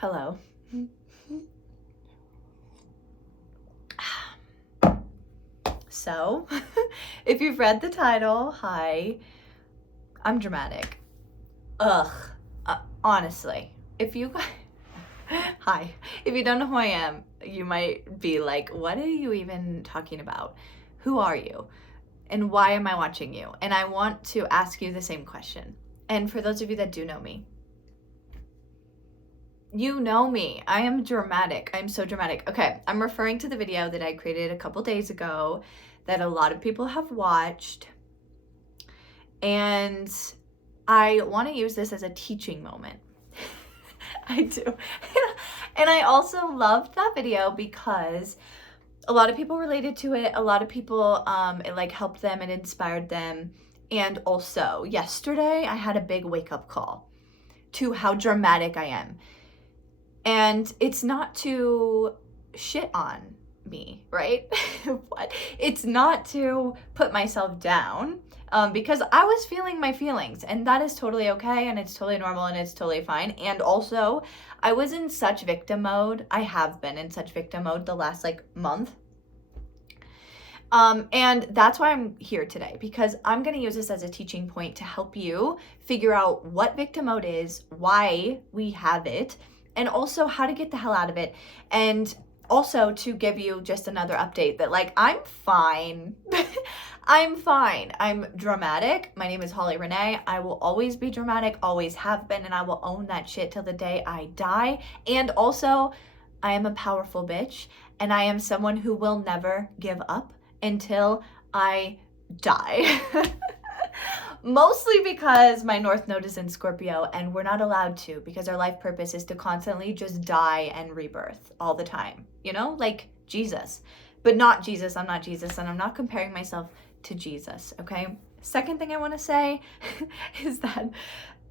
Hello. So, if you've read the title, hi, I'm dramatic. Ugh. Honestly, if you hi, if you don't know who I am, you might be like, what are you even talking about? Who are you? And why am I watching you? And I want to ask you the same question. And for those of you that do know me, you know me. I am dramatic. I'm so dramatic. Okay, I'm referring to the video that I created a couple days ago that a lot of people have watched. And I want to use this as a teaching moment. I do. And I also loved that video because a lot of people related to it. A lot of people, it like helped them, it inspired them. And also, yesterday I had a big wake-up call to how dramatic I am. And it's not to shit on me, right? What? It's not to put myself down, because I was feeling my feelings, and that is totally okay, and it's totally normal, and it's totally fine. And also, I was in such victim mode. I have been in such victim mode the last month. And that's why I'm here today, because I'm going to use this as a teaching point to help you figure out what victim mode is, why we have it, and also how to get the hell out of it. And also to give you just another update that I'm fine. I'm fine. I'm dramatic. My name is Holly Renee. I will always be dramatic, always have been, and I will own that shit till the day I die. And also, I am a powerful bitch, and I am someone who will never give up until I die. Mostly because my North Node is in Scorpio, and we're not allowed to, because our life purpose is to constantly just die and rebirth all the time. You know, like Jesus. But not Jesus. I'm not Jesus, and I'm not comparing myself to Jesus, okay? Second thing I want to say is that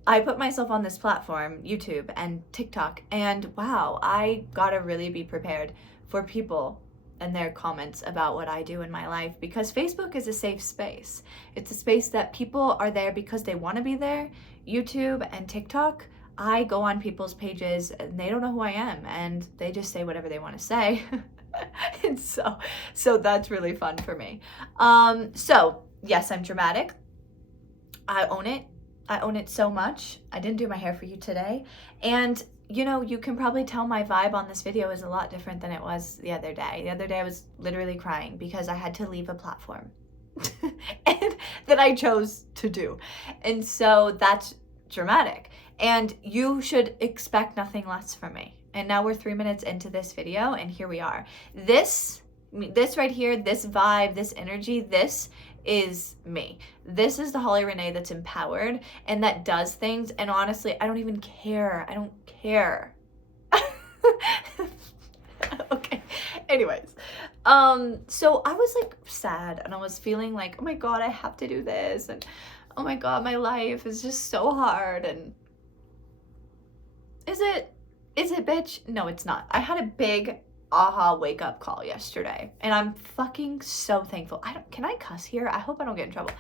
I put myself on this platform, YouTube and TikTok, and wow, I gotta really be prepared for people and their comments about what I do in my life, because Facebook is a safe space. It's a space that people are there because they want to be there. YouTube and TikTok, I go on people's pages and they don't know who I am, and they just say whatever they want to say. And so that's really fun for me. So yes, I'm dramatic. I own it. I own it so much. I didn't do my hair for you today. And you know, you can probably tell my vibe on this video is a lot different than it was the other day. The other day I was literally crying because I had to leave a platform and that I chose to do. And so that's dramatic. And you should expect nothing less from me. And now we're 3 minutes into this video, and here we are. This right here, this vibe, this energy, this is me. This is the Holly Renee that's empowered and that does things. And honestly, I don't even care. I don't care. Okay. Anyways, so I was sad, and I was feeling oh my God, I have to do this, and oh my God, my life is just so hard. And is it, bitch? No, it's not. I had a big aha wake up call yesterday, and I'm fucking so thankful. Can I cuss here? I hope I don't get in trouble.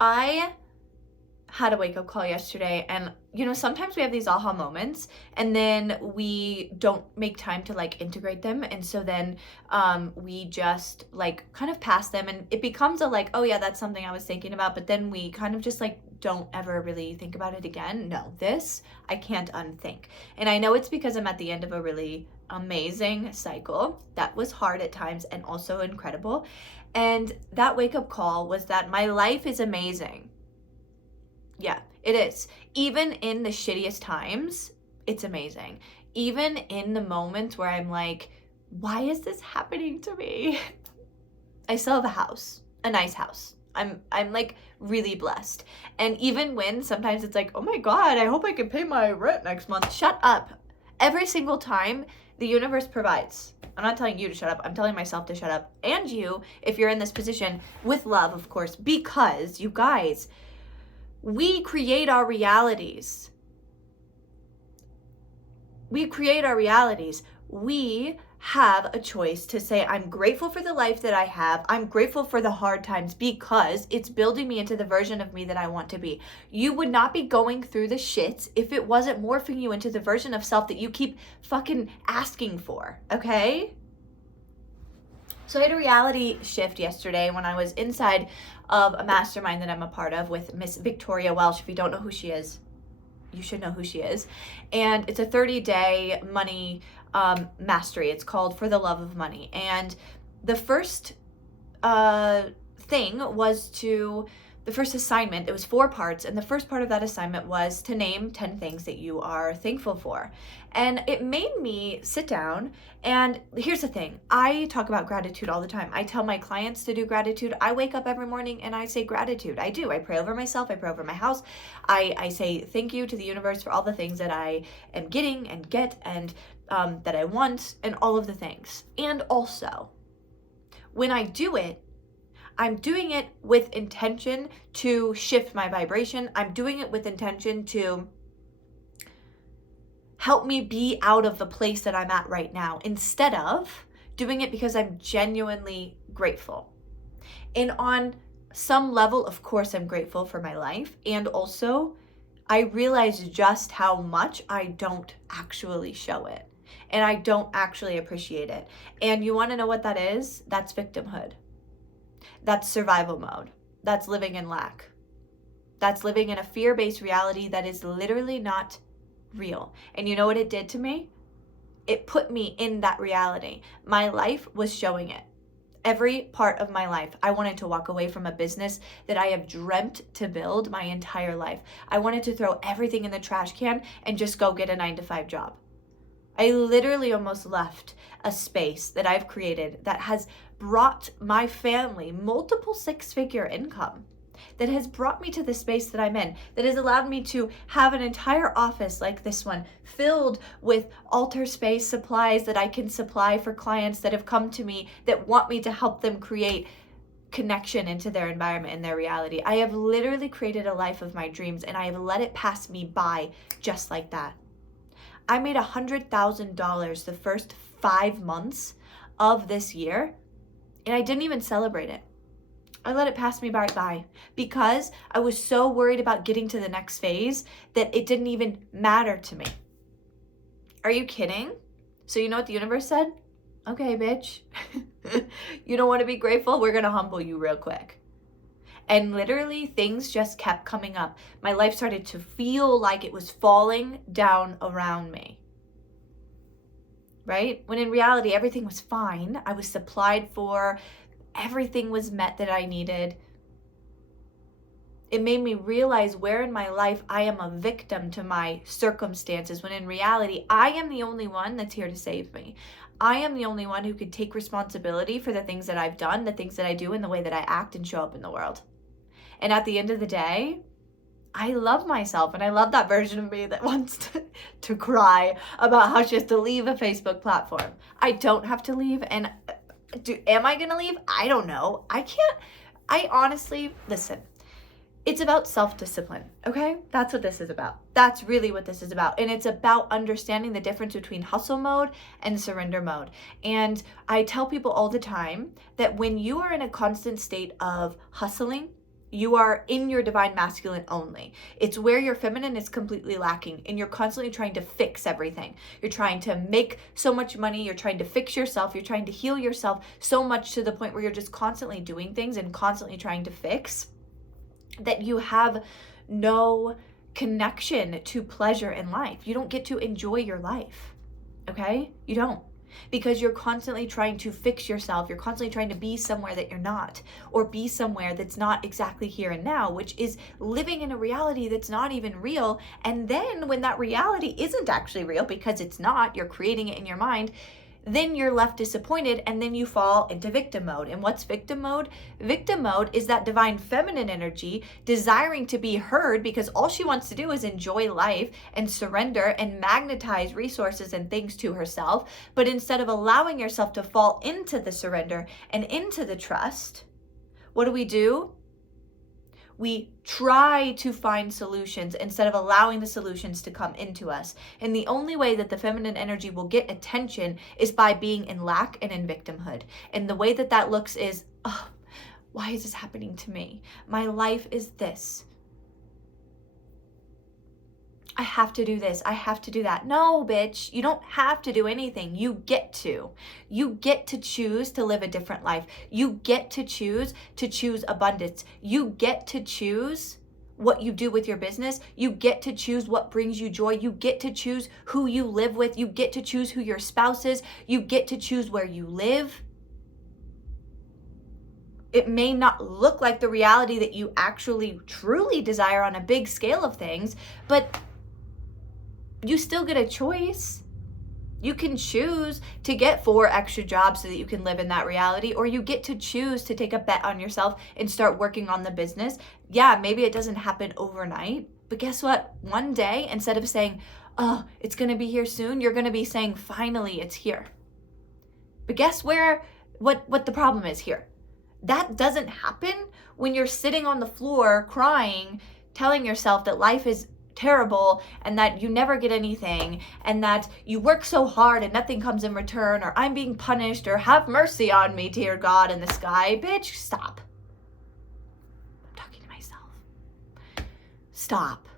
I had a wake up call yesterday, and you know, sometimes we have these aha moments and then we don't make time to integrate them, and so then we just kind of pass them, and it becomes a oh yeah, that's something I was thinking about, but then we kind of just don't ever really think about it again. No, this I can't unthink. And I know it's because I'm at the end of a really amazing cycle that was hard at times and also incredible. And that wake-up call was that my life is amazing. Yeah, it is. Even in the shittiest times, it's amazing. Even in the moments where I'm why is this happening to me? I still have a house, a nice house. I'm really blessed. And even when sometimes it's oh my God, I hope I can pay my rent next month. Shut up. Every single time the universe provides. I'm not telling you to shut up. I'm telling myself to shut up. And you, if you're in this position, with love, of course, because you guys, we create our realities. We create our realities. We have a choice to say, I'm grateful for the life that I have. I'm grateful for the hard times because it's building me into the version of me that I want to be. You would not be going through the shits if it wasn't morphing you into the version of self that you keep fucking asking for, okay? So I had a reality shift yesterday when I was inside of a mastermind that I'm a part of with Miss Victoria Welsh. If you don't know who she is, you should know who she is. And it's a 30-day money mastery. It's called For the Love of Money. And the first the first assignment, it was 4 parts, and the first part of that assignment was to name 10 things that you are thankful for. And it made me sit down, and here's the thing. I talk about gratitude all the time. I tell my clients to do gratitude. I wake up every morning and I say gratitude. I do. I pray over myself. I pray over my house. I say thank you to the universe for all the things that I am getting and get and that I want and all of the things. And also, when I do it, I'm doing it with intention to shift my vibration. I'm doing it with intention to help me be out of the place that I'm at right now, instead of doing it because I'm genuinely grateful. And on some level, of course, I'm grateful for my life. And also, I realize just how much I don't actually show it. And I don't actually appreciate it. And you want to know what that is? That's victimhood. That's survival mode. That's living in lack. That's living in a fear-based reality that is literally not real. And you know what it did to me? It put me in that reality. My life was showing it. Every part of my life, I wanted to walk away from a business that I have dreamt to build my entire life. I wanted to throw everything in the trash can and just go get a 9-to-5 job. I literally almost left a space that I've created that has brought my family multiple 6-figure income, that has brought me to the space that I'm in, that has allowed me to have an entire office like this one filled with altar space supplies that I can supply for clients that have come to me that want me to help them create connection into their environment and their reality. I have literally created a life of my dreams, and I have let it pass me by just like that. I made $100,000 the first 5 months of this year, and I didn't even celebrate it. I let it pass me by because I was so worried about getting to the next phase that it didn't even matter to me. Are you kidding? So you know what the universe said? Okay, bitch. You don't want to be grateful? We're going to humble you real quick. And literally things just kept coming up. My life started to feel like it was falling down around me. Right? When in reality, everything was fine. I was supplied for. Everything was met that I needed. It made me realize where in my life I am a victim to my circumstances, when in reality, I am the only one that's here to save me. I am the only one who could take responsibility for the things that I've done, the things that I do, and the way that I act and show up in the world. And at the end of the day, I love myself, and I love that version of me that wants to cry about how she has to leave a Facebook platform. I don't have to leave, and am I going to leave? I don't know. I honestly, listen, it's about self-discipline, okay? That's what this is about. That's really what this is about. And it's about understanding the difference between hustle mode and surrender mode. And I tell people all the time that when you are in a constant state of hustling, you are in your divine masculine only. It's where your feminine is completely lacking, and you're constantly trying to fix everything. You're trying to make so much money. You're trying to fix yourself. You're trying to heal yourself so much to the point where you're just constantly doing things and constantly trying to fix, that you have no connection to pleasure in life. You don't get to enjoy your life, okay? You don't. Because you're constantly trying to fix yourself. You're constantly trying to be somewhere that you're not, or be somewhere that's not exactly here and now, which is living in a reality that's not even real. And then when that reality isn't actually real, because it's not, you're creating it in your mind, then you're left disappointed, and then you fall into victim mode. And what's victim mode? Victim mode is that divine feminine energy desiring to be heard, because all she wants to do is enjoy life and surrender and magnetize resources and things to herself. But instead of allowing yourself to fall into the surrender and into the trust, what do? We try to find solutions instead of allowing the solutions to come into us. And the only way that the feminine energy will get attention is by being in lack and in victimhood. And the way that that looks is, oh, why is this happening to me? My life is this. I have to do this. I have to do that. No, bitch, you don't have to do anything. You get to. You get to choose to live a different life. You get to choose abundance. You get to choose what you do with your business. You get to choose what brings you joy. You get to choose who you live with. You get to choose who your spouse is. You get to choose where you live. It may not look like the reality that you actually truly desire on a big scale of things, but you still get a choice. You can choose to get 4 extra jobs so that you can live in that reality, or you get to choose to take a bet on yourself and start working on the business. Yeah, maybe it doesn't happen overnight, but guess what? One day, instead of saying, oh, it's going to be here soon, you're going to be saying, finally, it's here. But guess what the problem is here? That doesn't happen when you're sitting on the floor crying, telling yourself that life is terrible and that you never get anything and that you work so hard and nothing comes in return, or I'm being punished, or have mercy on me, dear God in the sky. Bitch, stop. I'm talking to myself. Stop.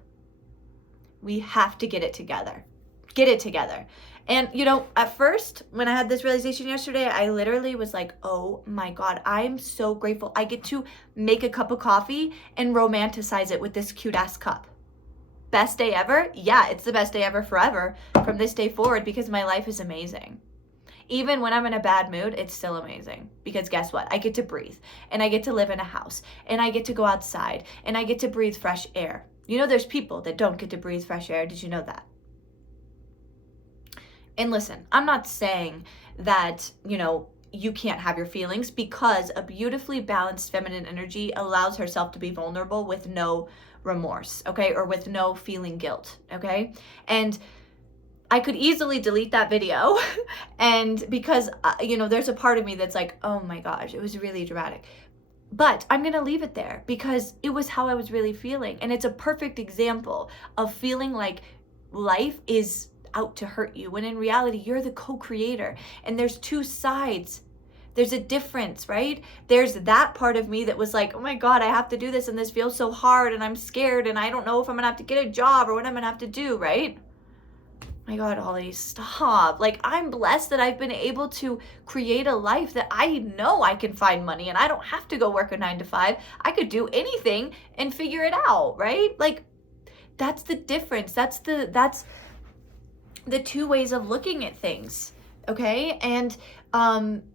We have to get it together. Get it together. And, at first, when I had this realization yesterday, I literally was like, oh my God, I am so grateful. I get to make a cup of coffee and romanticize it with this cute ass cup. Best day ever? Yeah, it's the best day ever forever from this day forward, because my life is amazing. Even when I'm in a bad mood, it's still amazing, because guess what? I get to breathe, and I get to live in a house, and I get to go outside, and I get to breathe fresh air. There's people that don't get to breathe fresh air. Did you know that? And listen, I'm not saying that, you can't have your feelings, because a beautifully balanced feminine energy allows herself to be vulnerable with no remorse, okay, or with no feeling guilt, okay? And I could easily delete that video and because there's a part of me that's like, oh my gosh, it was really dramatic. But I'm going to leave it there because it was how I was really feeling, and it's a perfect example of feeling like life is out to hurt you, when in reality you're the co-creator, and there's 2 sides. There's a difference, right? There's that part of me that was like, oh my God, I have to do this, and this feels so hard, and I'm scared, and I don't know if I'm gonna have to get a job or what I'm gonna have to do, right? My God, Holly, stop. Like, I'm blessed that I've been able to create a life that I know I can find money, and I don't have to go work a 9 to 5. I could do anything and figure it out, right? Like, that's the difference. That's the 2 ways of looking at things, okay? And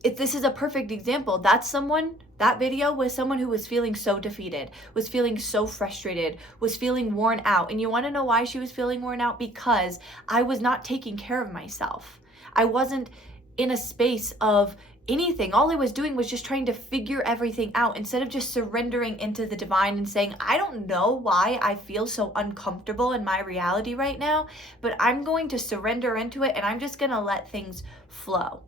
this is a perfect example. That video was someone who was feeling so defeated, was feeling so frustrated, was feeling worn out. And you want to know why she was feeling worn out? Because I was not taking care of myself. I wasn't in a space of anything. All I was doing was just trying to figure everything out instead of just surrendering into the divine and saying, I don't know why I feel so uncomfortable in my reality right now, but I'm going to surrender into it, and I'm just going to let things flow.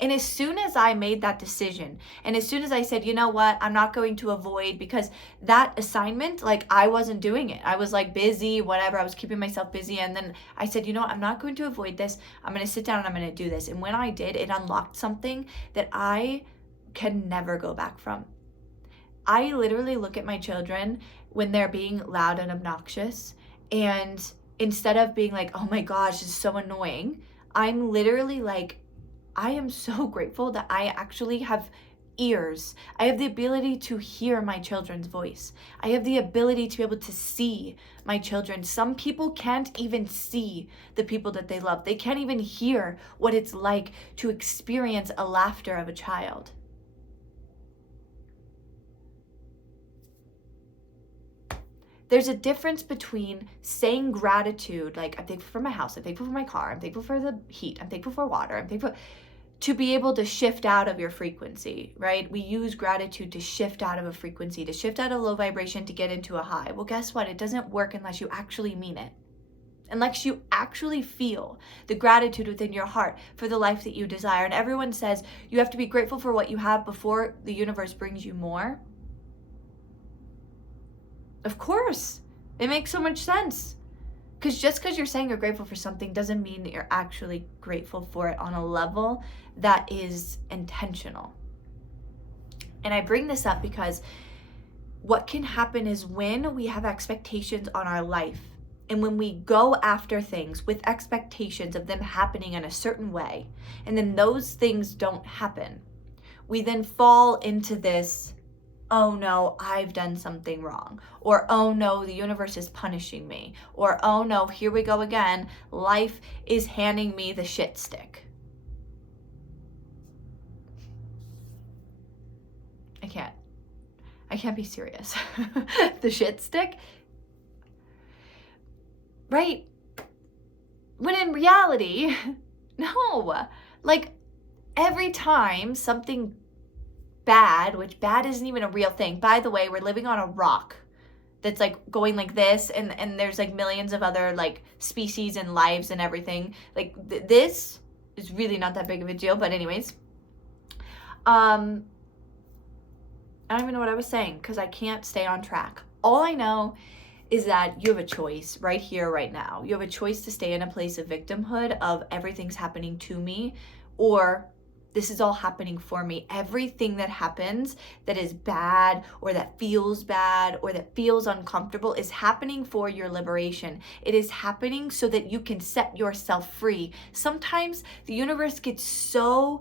And as soon as I made that decision, and as soon as I said, you know what, I'm not going to avoid, because that assignment, like, I wasn't doing it. I was like busy, whatever. I was keeping myself busy. And then I said, you know what, I'm not going to avoid this. I'm going to sit down and I'm going to do this. And when I did, it unlocked something that I can never go back from. I literally look at my children when they're being loud and obnoxious, and instead of being like, oh my gosh, this is so annoying, I'm literally like, I am so grateful that I actually have ears. I have the ability to hear my children's voice. I have the ability to be able to see my children. Some people can't even see the people that they love. They can't even hear what it's like to experience a laughter of a child. There's a difference between saying gratitude, like, I'm thankful for my house, I'm thankful for my car, I'm thankful for the heat, I'm thankful for water, I'm thankful to be able to shift out of your frequency, right? We use gratitude to shift out of a frequency, to shift out of low vibration to get into a high. Well, guess what? It doesn't work unless you actually mean it. Unless you actually feel the gratitude within your heart for the life that you desire. And everyone says you have to be grateful for what you have before the universe brings you more. Of course. It makes so much sense. Because just because you're saying you're grateful for something doesn't mean that you're actually grateful for it on a level that is intentional. And I bring this up because what can happen is when we have expectations on our life, and when we go after things with expectations of them happening in a certain way, and then those things don't happen, we then fall into this, oh no, I've done something wrong. Or, oh no, the universe is punishing me. Or, oh no, here we go again. Life is handing me the shit stick. I can't be serious. The shit stick? Right? When in reality, no. Like, every time something bad, which bad isn't even a real thing. By the way, we're living on a rock that's like going like this, and there's like millions of other like species and lives and everything. Like this is really not that big of a deal, but anyways. I don't even know what I was saying because I can't stay on track. All I know is that you have a choice right here, right now. You have a choice to stay in a place of victimhood of everything's happening to me, or this is all happening for me. Everything that happens that is bad or that feels bad or that feels uncomfortable is happening for your liberation. It is happening so that you can set yourself free. Sometimes the universe gets so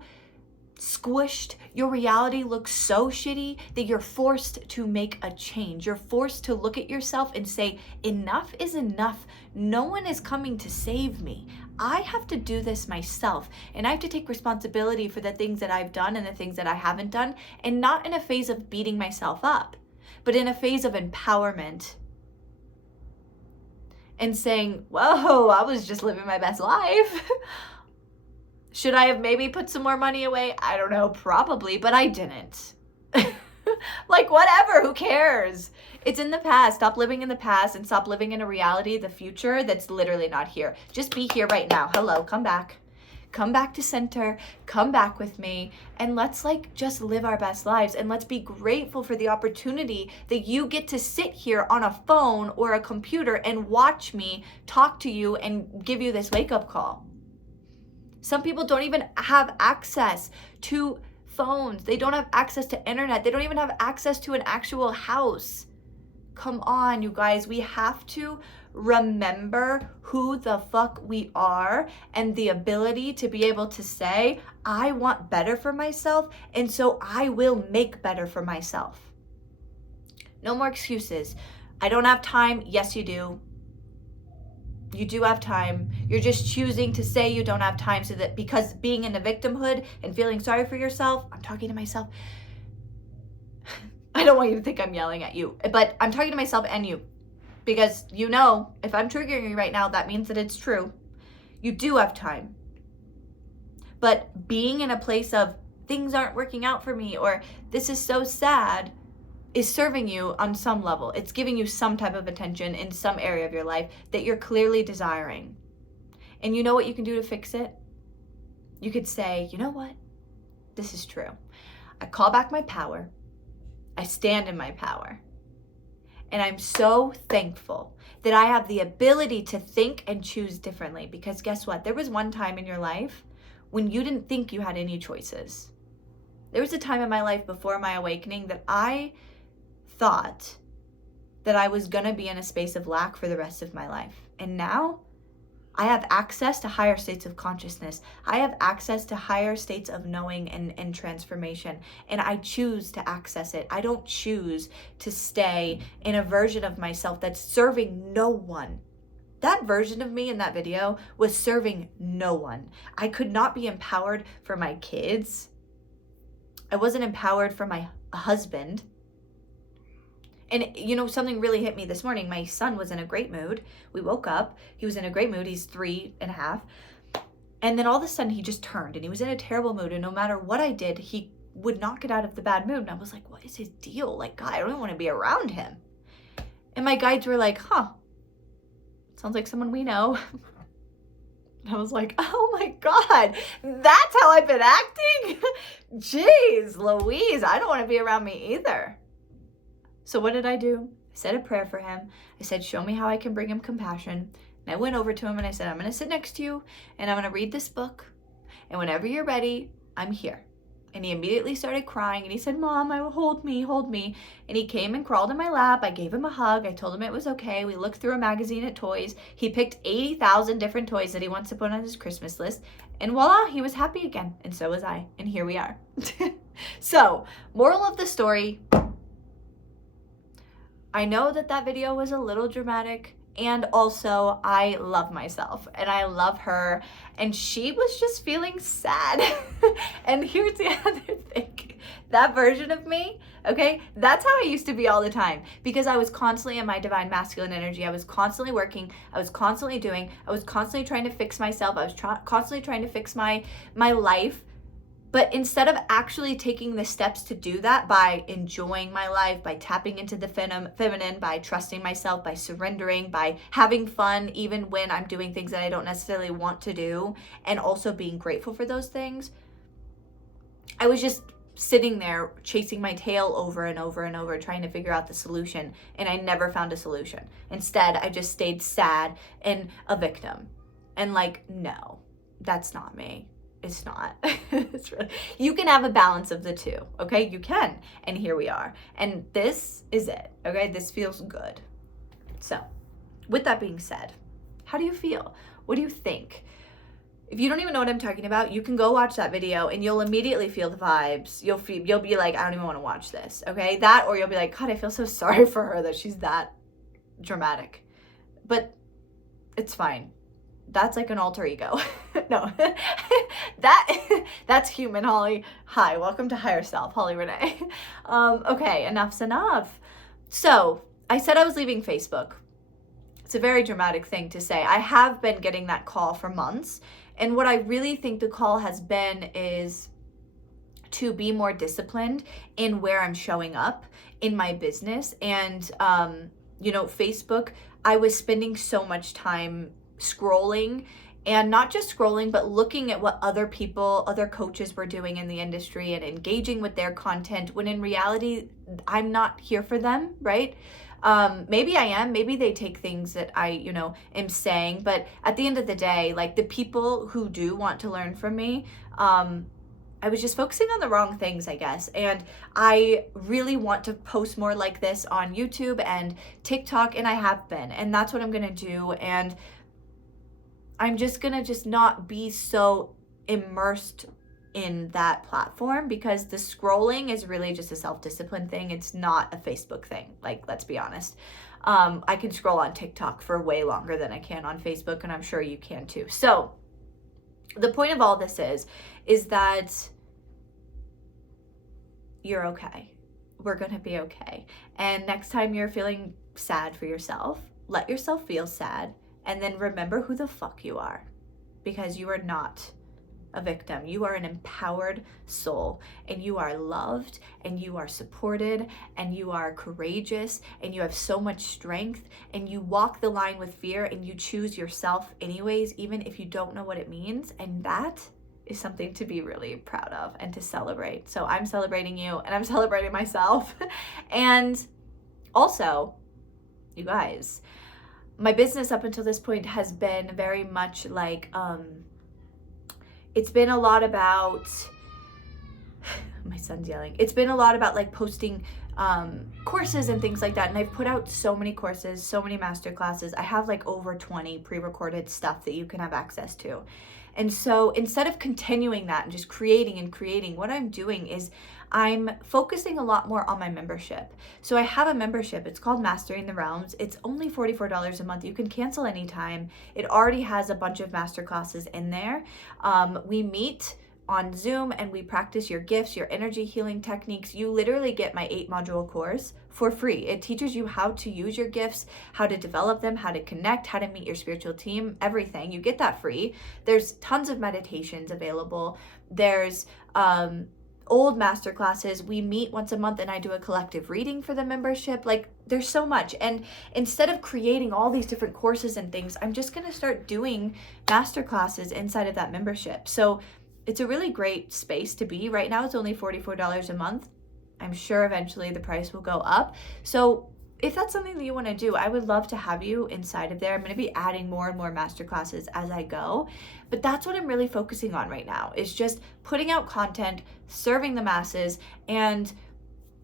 squished, your reality looks so shitty that you're forced to make a change. You're forced to look at yourself and say, enough is enough. No one is coming to save me. I have to do this myself, and I have to take responsibility for the things that I've done and the things that I haven't done, and not in a phase of beating myself up, but in a phase of empowerment and saying, whoa, I was just living my best life. Should I have maybe put some more money away? I don't know, probably, but I didn't. Like, whatever, who cares? It's in the past. Stop living in the past and stop living in a reality, the future, that's literally not here. Just be here right now. Hello, come back. Come back to center. Come back with me. And let's just live our best lives. And let's be grateful for the opportunity that you get to sit here on a phone or a computer and watch me talk to you and give you this wake-up call. Some people don't even have access to phones. They don't have access to internet. They don't even have access to an actual house. Come on, you guys. We have to remember who the fuck we are and the ability to be able to say, I want better for myself, and so I will make better for myself. No more excuses. I don't have time. Yes, you do. You do have time. You're just choosing to say you don't have time so that because being in the victimhood and feeling sorry for yourself, I'm talking to myself. I don't want you to think I'm yelling at you, but I'm talking to myself and you because you know if I'm triggering you right now, that means that it's true. You do have time. But being in a place of things aren't working out for me or this is so sad is serving you on some level. It's giving you some type of attention in some area of your life that you're clearly desiring. And you know what you can do to fix it? You could say, you know what? This is true. I call back my power. I stand in my power. And I'm so thankful that I have the ability to think and choose differently because guess what? There was one time in your life when you didn't think you had any choices. There was a time in my life before my awakening that I thought that I was going to be in a space of lack for the rest of my life. And now I have access to higher states of consciousness. I have access to higher states of knowing and transformation. And I choose to access it. I don't choose to stay in a version of myself that's serving no one. That version of me in that video was serving no one. I could not be empowered for my kids. I wasn't empowered for my husband. And you know, something really hit me this morning. My son was in a great mood. We woke up. He was in a great mood. He's 3.5. And then all of a sudden he just turned and he was in a terrible mood. And no matter what I did, he would not get out of the bad mood. And I was like, what is his deal? Like, God, I don't even want to be around him. And my guides were like, sounds like someone we know. And I was like, oh my God, that's how I've been acting? Jeez, Louise, I don't want to be around me either. So what did I do? said a prayer for him. I said, show me how I can bring him compassion. And I went over to him and I said, I'm going to sit next to you and I'm going to read this book. And whenever you're ready, I'm here. And he immediately started crying and he said, Mom, hold me. And he came and crawled in my lap. I gave him a hug. I told him it was okay. We looked through a magazine at toys. He picked 80,000 different toys that he wants to put on his Christmas list. And voila, he was happy again. And so was I. And here we are. So, moral of the story, I know that video was a little dramatic. And also, I love myself and I love her, and she was just feeling sad. And here's the other thing, that version of me, okay, that's how I used to be all the time, because I was constantly in my divine masculine energy. I was constantly working, I was constantly doing, I was constantly trying to fix myself, I was constantly trying to fix my life. But instead of actually taking the steps to do that by enjoying my life, by tapping into the feminine, by trusting myself, by surrendering, by having fun even when I'm doing things that I don't necessarily want to do, and also being grateful for those things, I was just sitting there chasing my tail over and over and over, trying to figure out the solution, and I never found a solution. Instead, I just stayed sad and a victim. And like, no, that's not me. It's not. It's really, you can have a balance of the two, okay? You can. And here we are. And this is it, okay? This feels good. So, with that being said, how do you feel? What do you think? If you don't even know what I'm talking about, you can go watch that video and you'll immediately feel the vibes. You'll be like, I don't even want to watch this, okay? That, or you'll be like, God, I feel so sorry for her that she's that dramatic. But it's fine. That's like an alter ego. No, that's human, Holly. Hi, welcome to Higher Self, Holly Renee. Okay, enough's enough. So I said I was leaving Facebook. It's a very dramatic thing to say. I have been getting that call for months. And what I really think the call has been is to be more disciplined in where I'm showing up in my business. And, Facebook, I was spending so much time scrolling, and not just scrolling, but looking at what other coaches were doing in the industry and engaging with their content, when in reality, I'm not here for them, right? Maybe I am, maybe they take things that I, am saying, but at the end of the day, like the people who do want to learn from me, I was just focusing on the wrong things, I guess. And I really want to post more like this on YouTube and TikTok, and I have been, and that's what I'm going to do. And I'm just going to not be so immersed in that platform, because the scrolling is really just a self-discipline thing. It's not a Facebook thing. Like, let's be honest. I can scroll on TikTok for way longer than I can on Facebook, and I'm sure you can too. So the point of all this is that you're okay. We're going to be okay. And next time you're feeling sad for yourself, let yourself feel sad. And then remember who the fuck you are, because you are not a victim. You are an empowered soul, and you are loved, and you are supported, and you are courageous, and you have so much strength, and you walk the line with fear, and you choose yourself anyways, even if you don't know what it means. And that is something to be really proud of and to celebrate. So I'm celebrating you, and I'm celebrating myself. And also, you guys, my business up until this point has been very much like, it's been a lot about, my son's yelling. It's been a lot about like posting courses and things like that. And I've put out so many courses, so many masterclasses. I have like over 20 pre-recorded stuff that you can have access to. And so instead of continuing that and just creating, what I'm doing is I'm focusing a lot more on my membership. So I have a membership. It's called Mastering the Realms. It's only $44 a month. You can cancel anytime. It already has a bunch of masterclasses in there. We meet on Zoom and we practice your gifts, your energy healing techniques. You literally get my 8-module course for free. It teaches you how to use your gifts, how to develop them, how to connect, how to meet your spiritual team, everything. You get that free. There's tons of meditations available. There's old masterclasses. We meet once a month and I do a collective reading for the membership. Like, there's so much. And instead of creating all these different courses and things, I'm just going to start doing masterclasses inside of that membership. So it's a really great space to be. Right now it's only $44 a month. I'm sure eventually the price will go up. So if that's something that you want to do, I would love to have you inside of there. I'm going to be adding more and more masterclasses as I go, but that's what I'm really focusing on right now, is just putting out content, serving the masses, and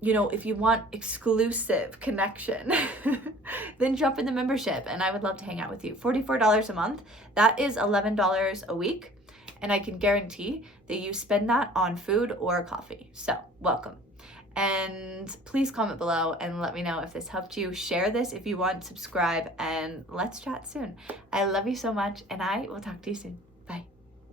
if you want exclusive connection, then jump in the membership and I would love to hang out with you. $44 a month, that is $11 a week, and I can guarantee that you spend that on food or coffee. So welcome. And please comment below and let me know if this helped you. Share this if you want, subscribe, and let's chat soon. I love you so much, and I will talk to you soon.